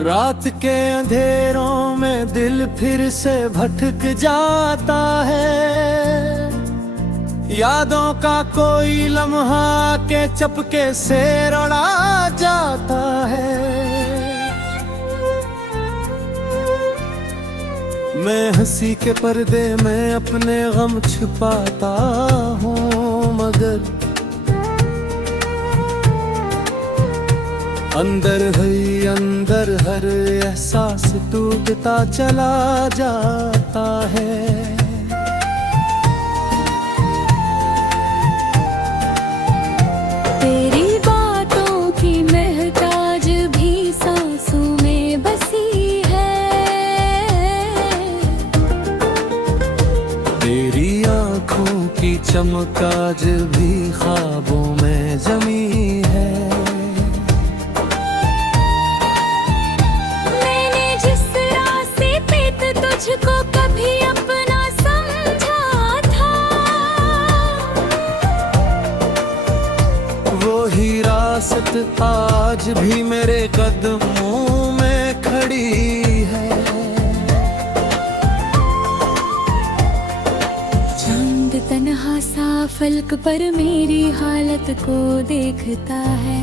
रात के अंधेरों में दिल फिर से भटक जाता है। यादों का कोई लम्हा के चपके से रुला जाता है। मैं हंसी के पर्दे में अपने गम छुपाता हूँ, मगर अंदर ही अंदर हर एहसास टूटता चला जाता है। तेरी बातों की महताज भी सांसों में बसी है। तेरी आँखों की चमक आज भी ख्वाबों में जमी है। तुझको कभी अपना समझा था, वो ही रास्त आज भी मेरे कदमों में खड़ी है। चांद तन्हा सा फलक पर मेरी हालत को देखता है।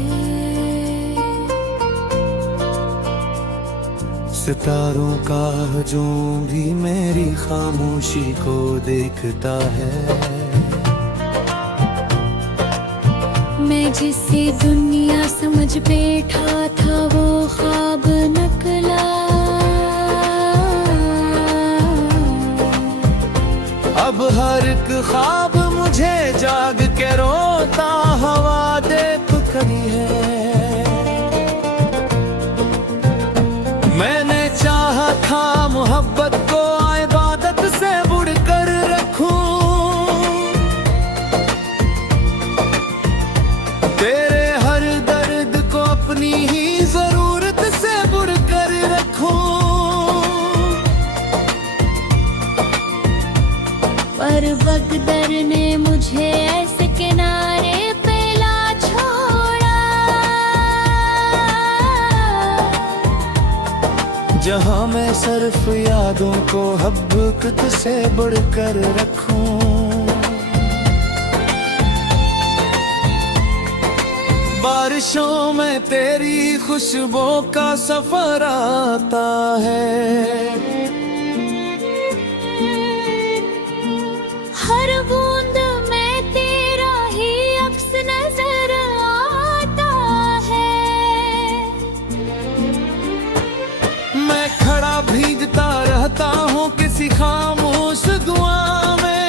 सितारों का हजूम भी मेरी खामोशी को देखता है। मैं जिसे दुनिया समझ बैठा था वो ख्वाब निकला। अब हर एक ख्वाब मुझे जाग के रोता हवा दे पकड़ी है। मैंने चाहा था मोहब्बत को इबादत से बुड़कर रखूं, तेरे हर दर्द को अपनी ही जरूरत से बुड़कर रखूं। पर बगदर ने मुझे ऐसे किनारे पे ला छोड़ा, जहाँ मैं सिर्फ यादों को हब्बत से बढ़कर रखूं। बारिशों में तेरी खुशबू का सफर आता है। हर बूंद में तेरा ही अक्स नजर आता है। मैं खड़ा भीगता रहता हूँ किसी खामोश दुआ में।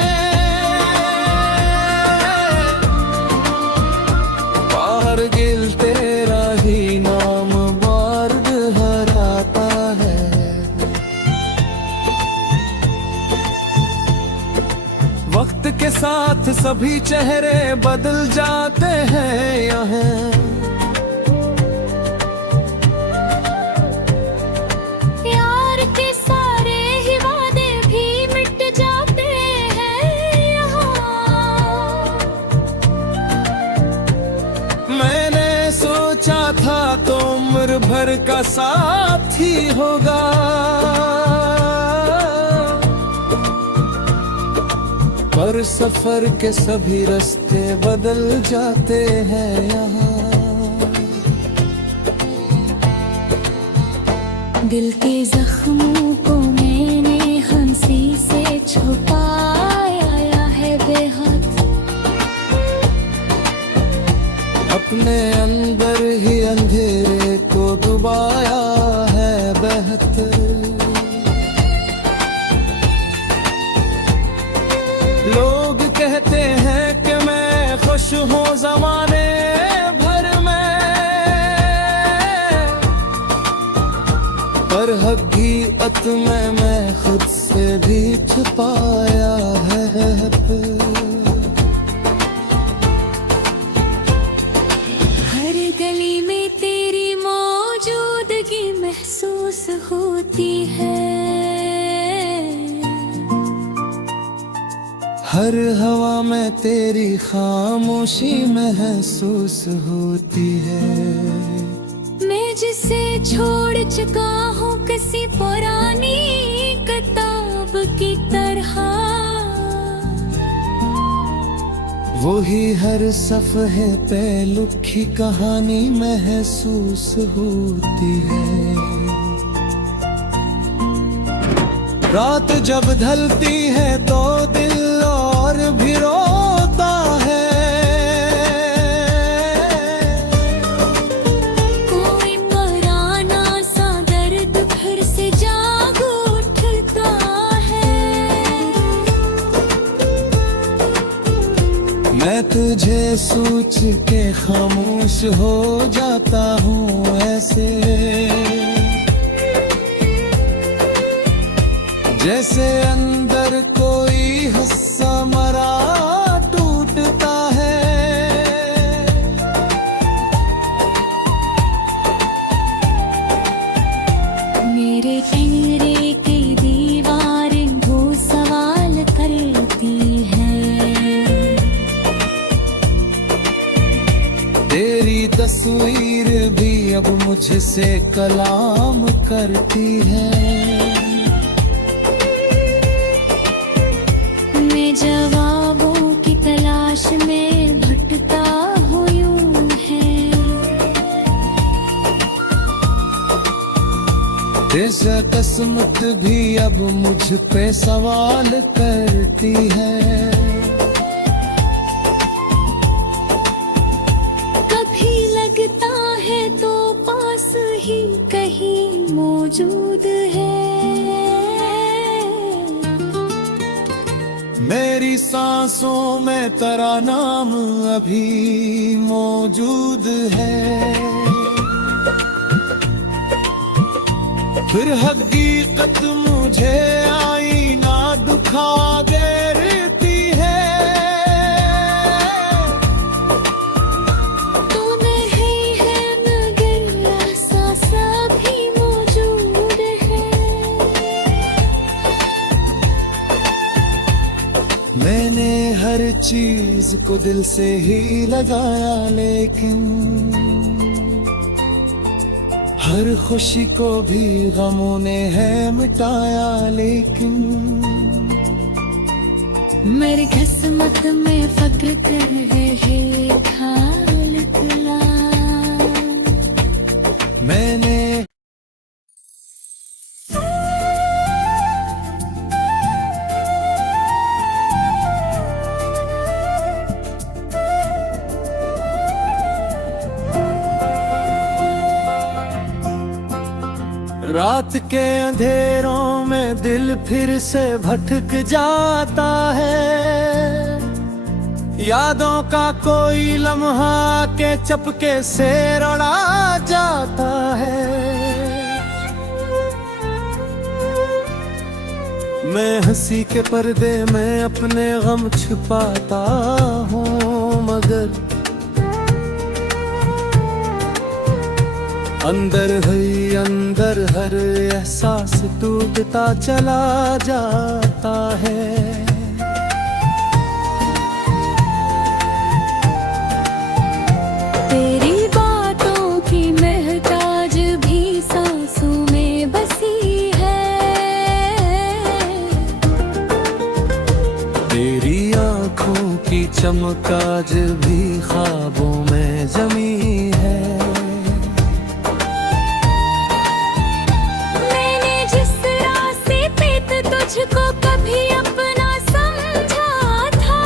बाहर गिल तेरा ही नाम बार दोहराता है। वक्त के साथ सभी चेहरे बदल जाते हैं यहाँ। प्यार के सारे ही वादे भी मिट जाते हैं यहाँ। मैंने सोचा था तो उम्र भर का साथ ही होगा, पर सफर के सभी रास्ते बदल जाते हैं यहाँ। दिल के जख्मों को मैंने हंसी से छुपाया है बेहद। अपने अंदर ही अंधेरे को डुबाया है बेहतर। लोग कहते हैं कि मैं खुश हूँ ज़माने भर में, पर हकीकत में मैं खुद से भी छुपाया है। हर गली में तेरी मौजूदगी महसूस होती है। हर हवा में तेरी खामोशी महसूस होती है। मैं जिसे छोड़ चुका हूँ किसी पुरानी किताब की तरह। वही हर सफ़हे पे लिखी कहानी महसूस होती है। रात जब ढलती है तो दिल और भी रोता है। कोई पुराना सा दर्द फिर से जाग उठता है। मैं तुझे सोच के खामोश हो जाता हूँ ऐसे, जैसे अंदर कोई हिस्सा मरा टूटता है। मेरे चेहरे की दीवारें वो सवाल करती हैं। तेरी तस्वीर भी अब मुझसे कलाम करती है। मैं जवाबों की तलाश में भटका हूँ यूं है। जैसे किस्मत भी अब मुझ पे सवाल करती है। कभी लगता है तो पास ही कहीं मौजूद है। मेरी सांसों में तेरा नाम अभी मौजूद है। फिर हकीकत मुझे आईना दिखा देती है। तू नहीं है मगर एहसास भी मौजूद है। मैंने हर चीज को दिल से ही लगाया, लेकिन हर खुशी को भी गमों ने है मिटाया। लेकिन मेरी किस्मत में फक्र कर रहे खालिकला। मैंने रात के अंधेरों में दिल फिर से भटक जाता है। यादों का कोई लम्हा के चपके से रुला जाता है। मैं हंसी के पर्दे में अपने गम छुपाता हूँ, मगर अंदर हर एहसास टूटता चला जाता है। तेरी बातों की महताज भी सांसों में बसी है। तेरी आँखों की चमक आज भी ख्वाबों में जमी है। तुझको कभी अपना समझा था।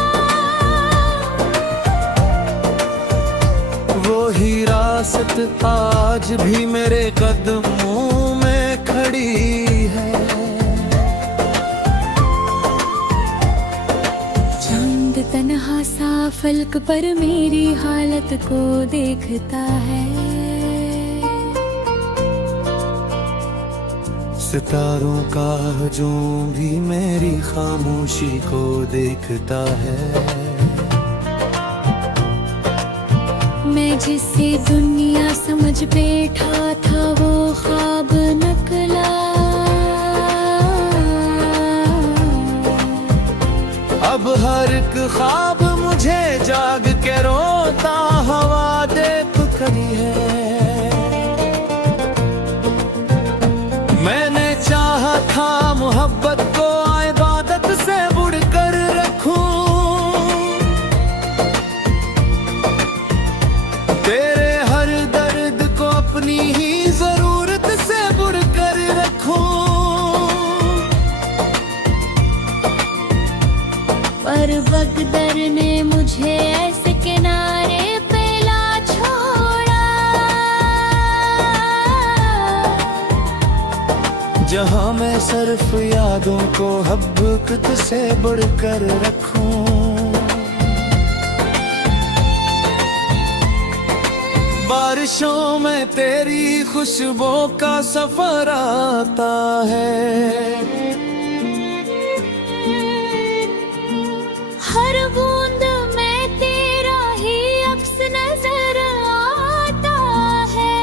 वो ही रास्त आज भी मेरे कदमों में खड़ी है। चांद तन्हा सा फलक पर मेरी हालत को देखता है। सितारों का हजूम भी मेरी खामोशी को देखता है। मैं जिसे दुनिया समझ बैठा था वो ख्वाब निकला। अब हर एक ख्वाब मुझे जाग के रोता हवा दे पकड़ी है। अकदर ने मुझे ऐसे किनारे पे ला छोड़ा। जहाँ मैं सिर्फ यादों को हब्बत से बढ़कर रखूं। बारिशों में तेरी खुशबू का सफर आता है। हर बूंद में तेरा ही अक्स नजर आता है।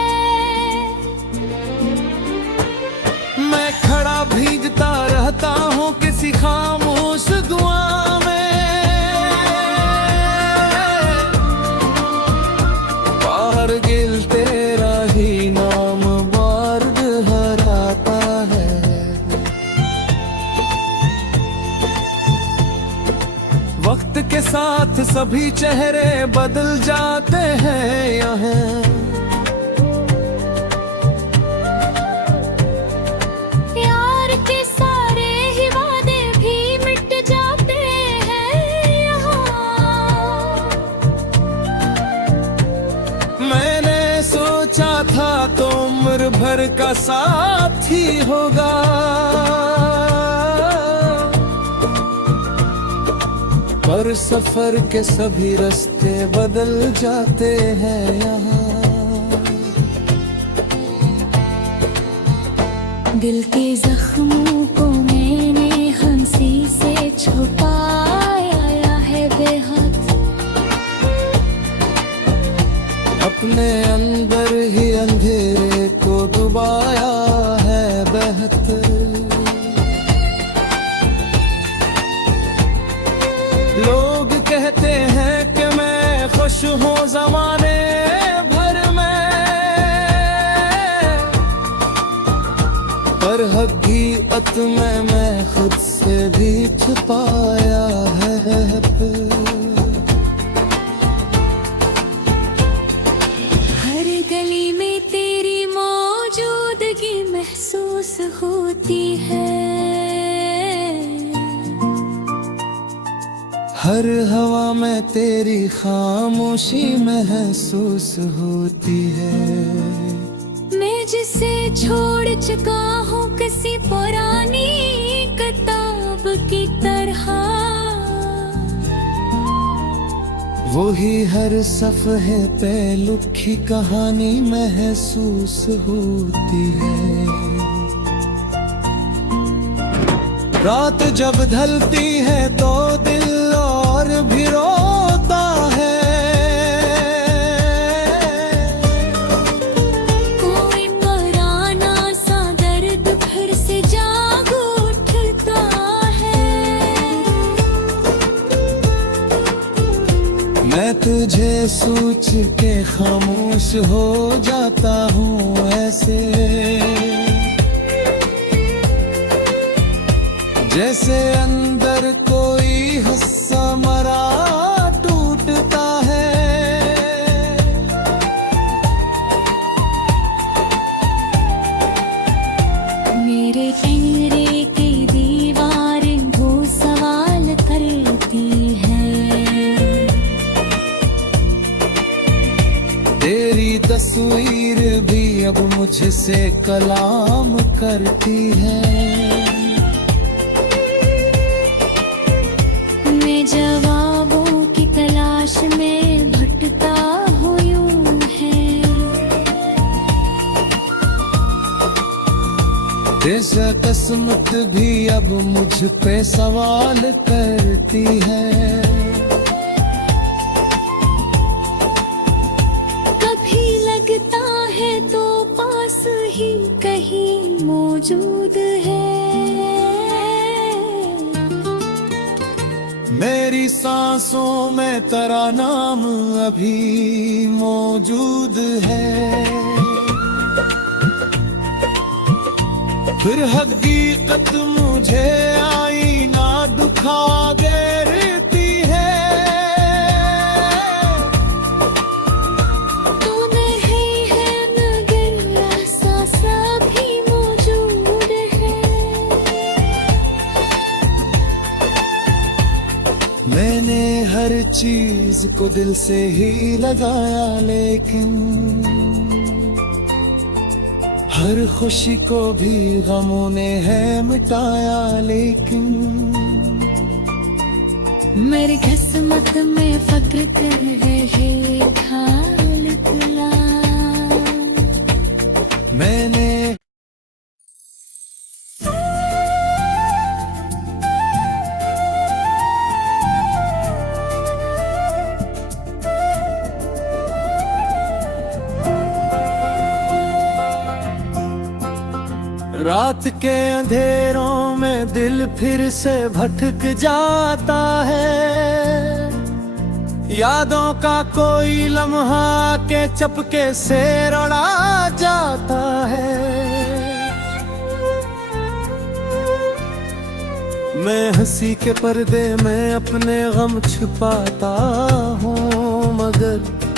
मैं खड़ा भीगता रहता हूँ किसी खामोश दुआ में। गिल तेरा ही नाम बार दोहराता है। वक्त के साथ सभी चेहरे बदल जाते हैं यहाँ। प्यार के सारे ही वादे भी मिट जाते हैं यहाँ। मैंने सोचा था तो उम्र भर का साथी होगा। पर सफर के सभी रास्ते बदल जाते हैं यहाँ। दिल के जख्मों को मैंने हंसी से छुपाया है बेहद। अपने अंदर ही अंधेरे को डुबाया है बेहतर। लोग कहते हैं कि मैं खुश हूँ ज़माने भर में, पर हकीकत में मैं खुद से भी छुपाया है। हर गली में तेरी मौजूदगी महसूस होती है। हर हवा में तेरी खामोशी महसूस होती है। मैं जिसे छोड़ चुका हूँ किसी पुरानी किताब की तरह। वही हर सफ़हे पे लिखी कहानी महसूस होती है। रात जब ढलती है तो दिल और भी रोता है। कोई पुराना सा दर्द फिर से जाग उठता है। मैं तुझे सोच के खामोश हो जाता हूँ ऐसे, जैसे अंदर कोई हिस्सा मरा टूटता है। मेरे चेहरे की दीवारें वो सवाल करती हैं। तेरी तस्वीर भी अब मुझसे कलाम करती है। मैं जवाबों की तलाश में भटकता हूँ यूं है। जैसे किस्मत भी अब मुझ पे सवाल करती है। कभी लगता है तो पास ही कहीं मौजूद है। मेरी सांसों में तेरा नाम अभी मौजूद है। फिर हकीकत मुझे आईना दुखा देती है। तू नहीं है मगर एहसास भी मौजूद है। मैंने हर चीज को दिल से ही लगाया, लेकिन हर खुशी को भी गमों ने है मिटाया। लेकिन मेरी किस्मत में फक्र कर रहे खाल तुला। मैंने रात के अंधेरों में दिल फिर से भटक जाता है, यादों का कोई लम्हा के चपके से रुला जाता है। मैं हंसी के पर्दे में अपने गम छुपाता हूँ, मगर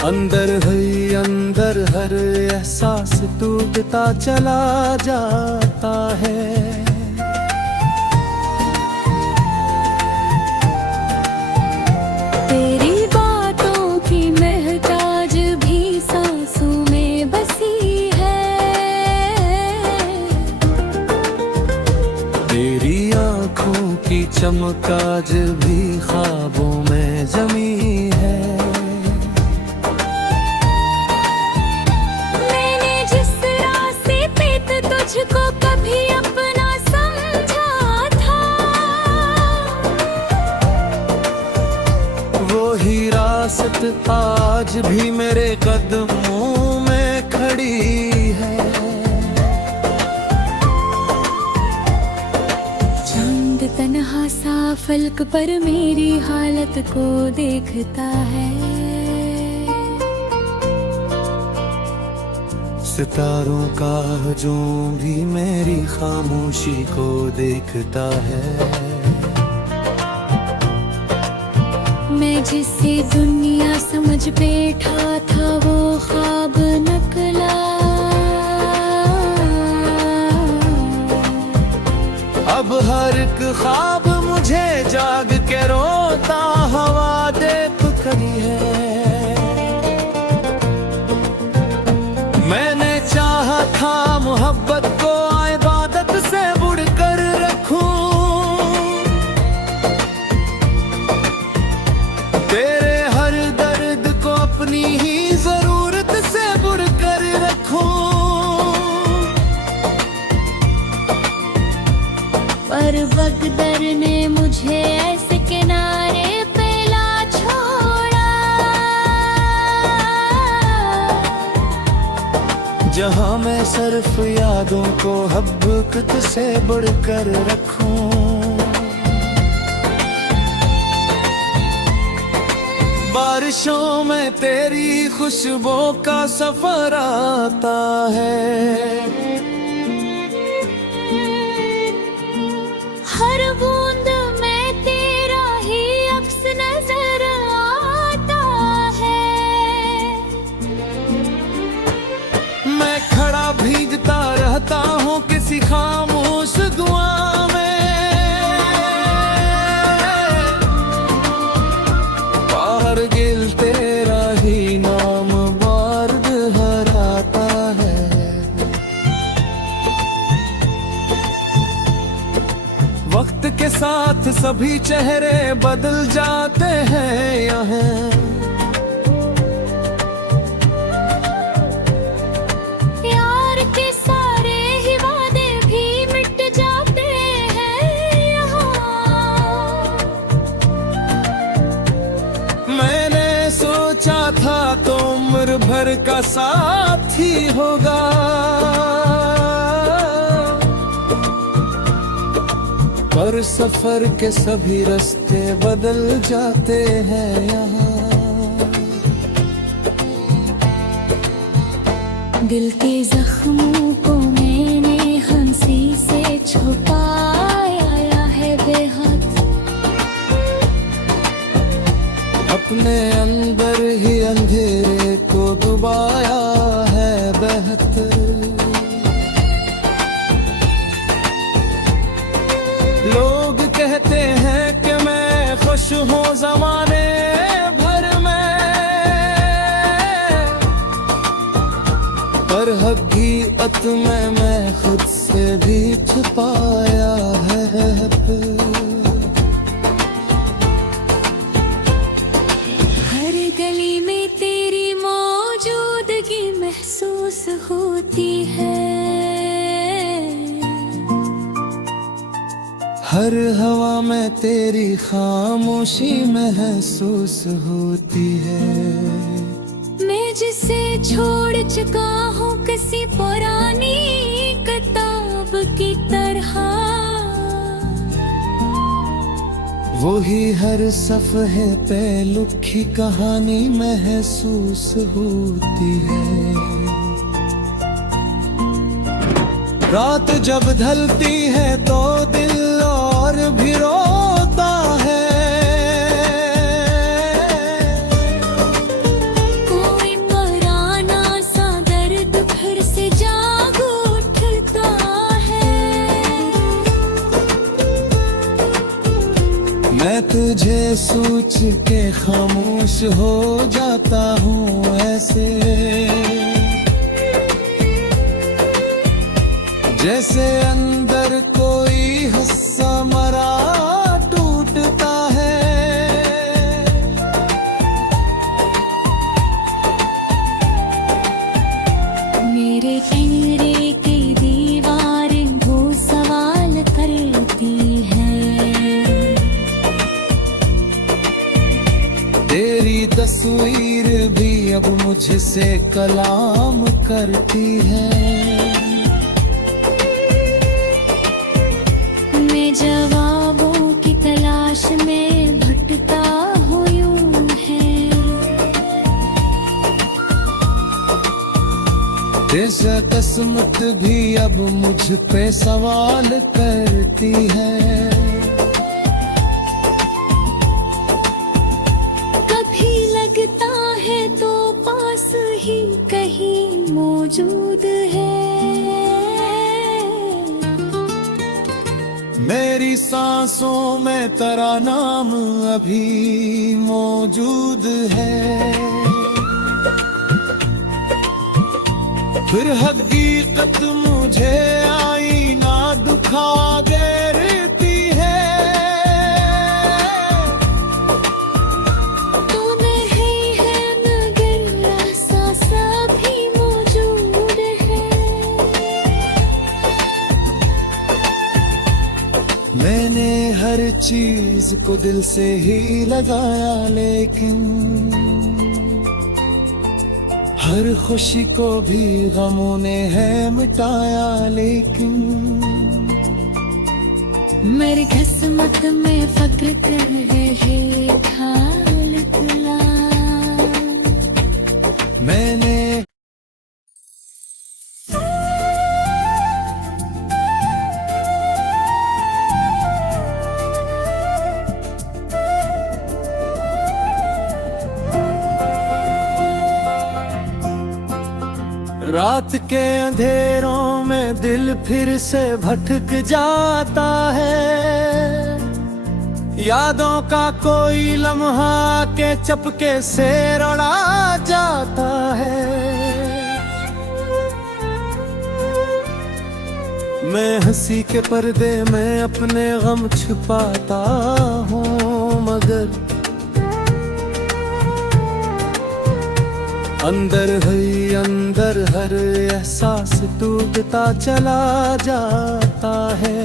अंदर हर एहसास टूटता चला जाता है। तेरी बातों की महताज भी सांसों में बसी है, तेरी आँखों की चमक आज भी ख्वाबों में जमी है। तुझको कभी अपना समझा था, वो ही रास्त आज भी मेरे कदमों में खड़ी है। चांद तन्हा सा फलक पर मेरी हालत को देखता है, सितारों का हजूम भी मेरी खामोशी को देखता है। मैं जिसे दुनिया समझ बैठा था वो ख्वाब निकला। अब हर एक ख्वाब मुझे जाग के रोता हवा दे पकड़ी है। मैंने चाहा था मोहब्बत को इबादत से बुड़कर रखूं, तेरे हर दर्द को अपनी ही जरूरत से बुड़कर रखूं। पर बगदर ने मुझे ऐसे किनारे पे ला छोड़ा, जहां मैं सिर्फ यादों को हब्बत से बढ़कर रखूं। बारिशों में तेरी खुशबू का सफर आता है, हर बूंद में तेरा ही अक्स नजर आता है। मैं खड़ा भीगता रहता हूँ किसी खामोश दुआ में, बाहर गिल तेरा ही नाम बार दोहराता है। वक्त के साथ सभी चेहरे बदल जाते हैं यहाँ, प्यार के सारे ही वादे भी मिट जाते हैं यहाँ। मैंने सोचा था तो उम्र भर का साथ ही होगा, पर सफर के सभी रास्ते बदल जाते हैं यहाँ। दिल के जख्मों को मैंने हंसी से छुपाया है बेहद, अपने अंदर ही अंधेरे को डुबाया है बेहतर। लोग पर हकीकत में मैं खुद से भी छुपाया है। हर गली में तेरी मौजूदगी महसूस होती है। हर हवा में तेरी खामोशी महसूस होती है। मैं जिसे छोड़ चुका हूँ किसी पुरानी किताब की तरह, वही हर सफ़े पे लिखी कहानी महसूस होती है। रात जब ढलती है तो दिल और भी रोता है। कोई पुराना सा दर्द फिर से जाग उठता है। मैं तुझे सोच के खामोश हो जाता हूँ ऐसे, जैसे अंदर कोई हिस्सा मरा टूटता है। मेरे चेहरे की दीवारें वो सवाल करती हैं। तेरी तस्वीर भी अब मुझसे कलाम करती है। मैं जवाबों की तलाश में भटका हूँ यूं है। जैसे किस्मत भी अब मुझ पे सवाल करती है। कभी लगता है तो पास ही कहीं मौजूद है। मेरी सांसों में तेरा नाम अभी मौजूद है। फिर हकीकत मुझे आईना दिखा देती है। तू नहीं है मगर एहसास भी मौजूद है। मैंने हर चीज को दिल से ही लगाया, लेकिन हर खुशी को भी गमों ने है मिटाया। लेकिन मेरी किस्मत में फक्र कर रहे ढाल तुला। मैंने रात के अंधेरों में दिल फिर से भटक जाता है। यादों का कोई लम्हा के चपके से रुला जाता है। मैं हंसी के पर्दे में अपने गम छुपाता हूँ, मगर अंदर हर एहसास टूटता चला जाता है।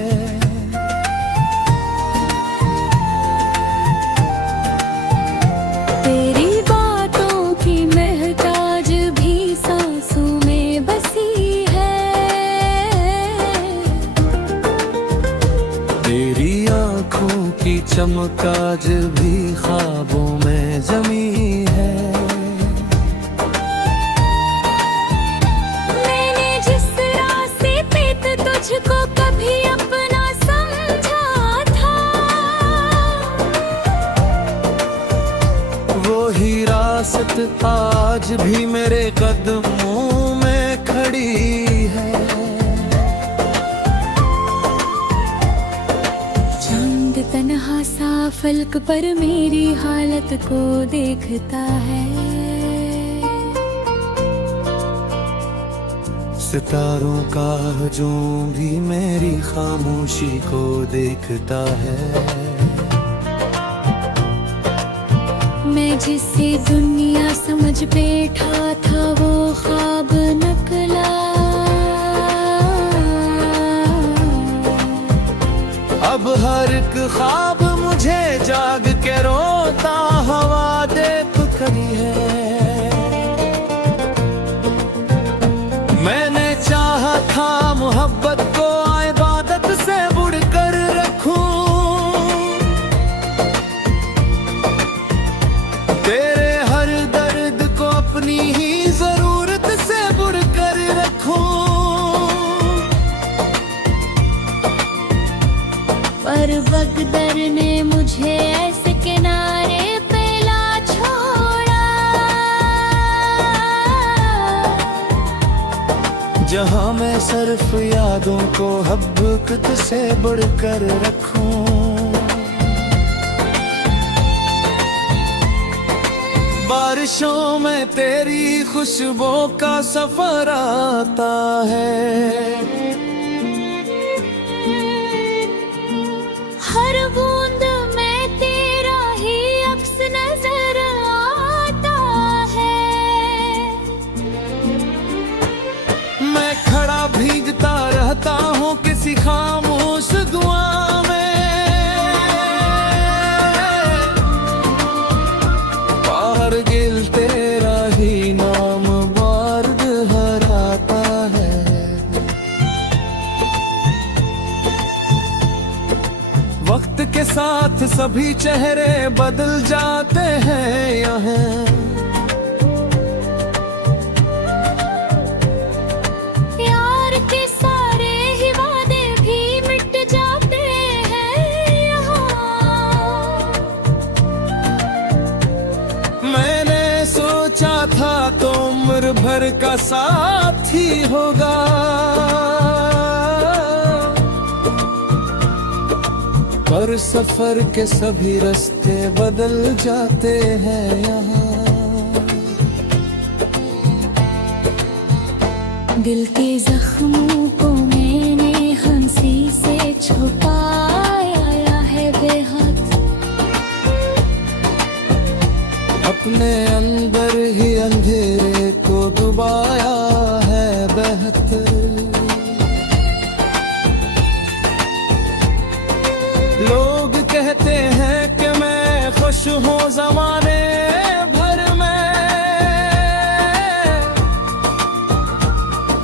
तेरी बातों की महताज भी सांसों में बसी है। तेरी आंखों की चमक आज भी ख्वाबों में जमी है। तुझको कभी अपना समझा था, वो ही रास्त आज भी मेरे कदमों में खड़ी है। चांद तन्हा सा फलक पर मेरी हालत को देखता है। सितारों का हजूम भी मेरी खामोशी को देखता है। मैं जिसे दुनिया समझ बैठा था वो ख्वाब निकला। अब हर एक ख्वाब मुझे जाग के रोता हवा दे पकड़ी है। मैंने चाहा था मोहब्बत को इबादत से बुड़कर रखूं, तेरे हर दर्द को अपनी ही जरूरत से बुड़कर रखूं। पर बगदर ने मुझे ऐसे किनारे पे ला छोड़ा जहां मैं सिर्फ यादों को हब्बत से बढ़कर रखूं। बारिशों में तेरी खुशबू का सफर आता है। हर बूंद में तेरा ही अक्स नजर आता है। मैं खड़ा भीगता रहता हूँ किसी खामोश दुआ में। बाहर गिल तेरा ही नाम बार हराता है। वक्त के साथ सभी चेहरे बदल जाते हैं यहाँ। प्यार के सारे ही वादे भी मिट जाते हैं यहाँ। मैंने सोचा था तो उम्र भर का साथी होगा, पर सफर के सभी रास्ते बदल जाते हैं यहाँ। दिल के जख्मों को मैंने हंसी से छुपाया है बेहद। अपने अंदर ही अंधेरे को डुबाया है बेहतर। लोग कहते हैं कि मैं खुश हूँ ज़माने भर में,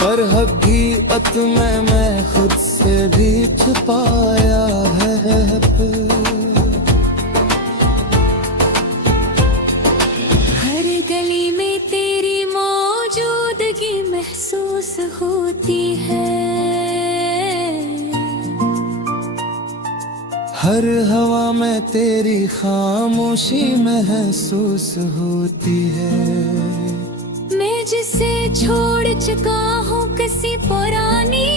पर हकीकत में मैं खुद से भी छुपाया है। हर गली में तेरी मौजूदगी महसूस होती है। हर हवा में तेरी खामोशी महसूस होती है। मैं जिसे छोड़ चुका हूँ किसी पुरानी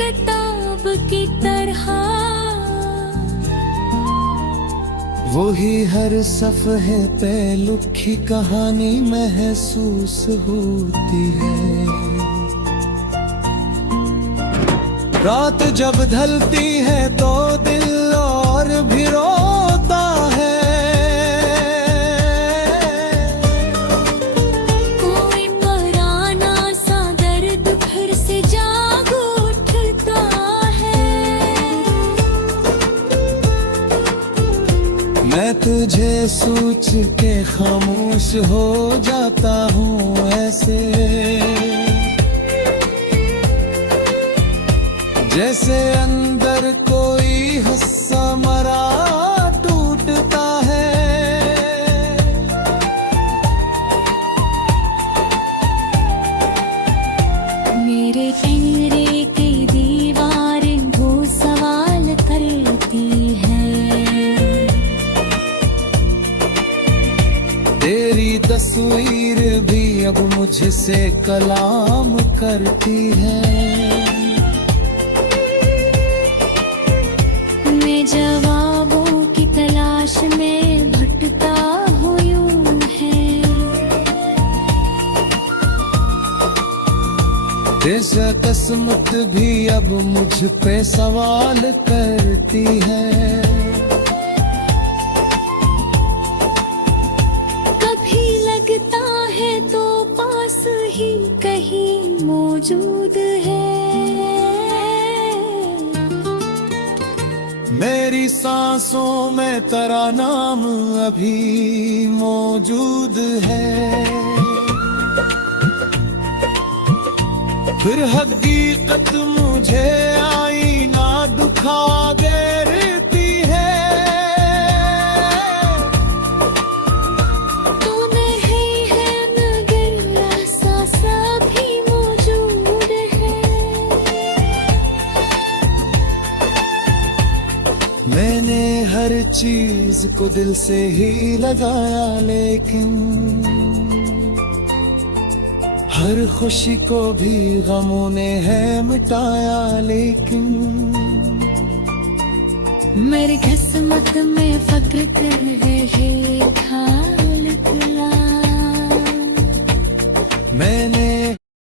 किताब की तरह, वही हर सफ़हे पे लिखी कहानी महसूस होती है। रात जब ढलती है तो दिल और भी रोता है। कोई पुराना सा दर्द फिर से जाग उठता है। मैं तुझे सोच के खामोश हो जाता हूँ ऐसे, जैसे अंदर कोई हिस्सा मरा टूटता है। मेरे चेहरे की दीवारें वो सवाल करती हैं। तेरी तस्वीर भी अब मुझसे कलाम करती है। मैं जवाबों की तलाश में भटका हूँ यूं है। जैसा किस्मत भी अब मुझ पे सवाल करती है। कभी लगता है तो पास ही कहीं मौजूद है। मेरी सांसों में तेरा नाम अभी मौजूद है। फिर हकीकत मुझे आईना दुखा देती है। तू नहीं है मगर एहसास भी मौजूद है। मैंने हर चीज को दिल से ही लगाया, लेकिन हर खुशी को भी गमों ने है मिटाया। लेकिन मेरी किस्मत में फक्र कर रहे था लिखना। मैंने